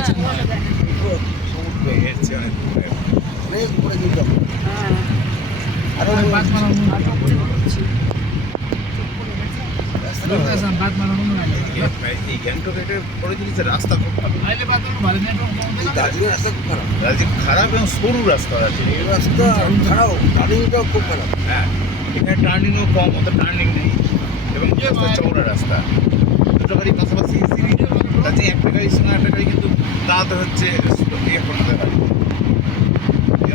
আছে সমুদ্রে এসছে অনেক উপরে কিন্তু আর বাদ মারানো বাদ মারানো এই গ্যাংটক এটা করে দিয়েছে রাস্তা খুব ভালো। আইলে বাদ মারানো ভালো নেটওয়ার্ক দার্জিলিং রাস্তা খুব খারাপ, দার্জিলিং খারাপ এবং সরু রাস্তা আছে, এই রাস্তা ছাড়াও টার্নিংটাও খুব খারাপ। হ্যাঁ, এখানে টার্নিংও কম, অত টার্নিং নেই এবং রাস্তা চওড়া রাস্তা, দুটো গাড়ি পাশাপাশি সিঁড়ি, তাতে একটা গাড়ির সঙ্গে একটা গাড়ি কিন্তু দাঁড়াতে হচ্ছে ইয়ে করতে হয়।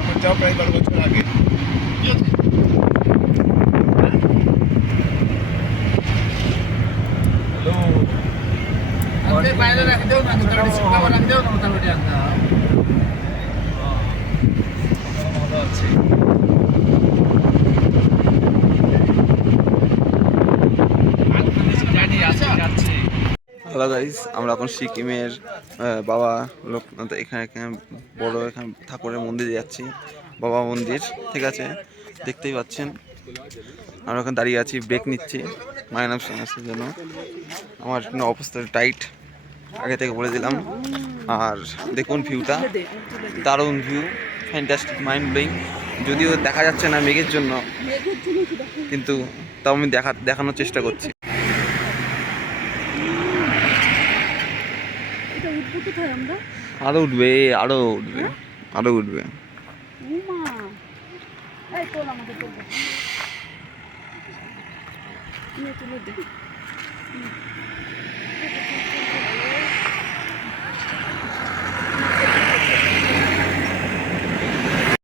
আমার যাও প্রায় 12 বছর আগে। হ্যালো বাইরে রাখি দেও না, গাড়ি সিটটা রাখি দেও না, মোটামুটি একটা ভালো আছে। হ্যালো গাইস, আমরা এখন সিকিমের বাবা লোকনাথ এখানে বড় এখানে ঠাকুরের মন্দিরে যাচ্ছি, বাবা মন্দির। ঠিক আছে, দেখতেই পাচ্ছেন আমরা এখন দাঁড়িয়ে আছি, ব্রেক নিচ্ছি মাইনাস সমস্যার জন্য। আমার অবস্থা টাইট, আগে থেকে বলে দিলাম। আর দেখুন ভিউটা, দারুণ ভিউ, ফ্যান্টাস্টিক, মাইন্ড ব্লোয়িং। যদিও দেখা যাচ্ছে না মেঘের জন্য, কিন্তু তাও আমি দেখানোর চেষ্টা করছি। আরো উঠবে, আরো উঠবে, আরো উঠবে।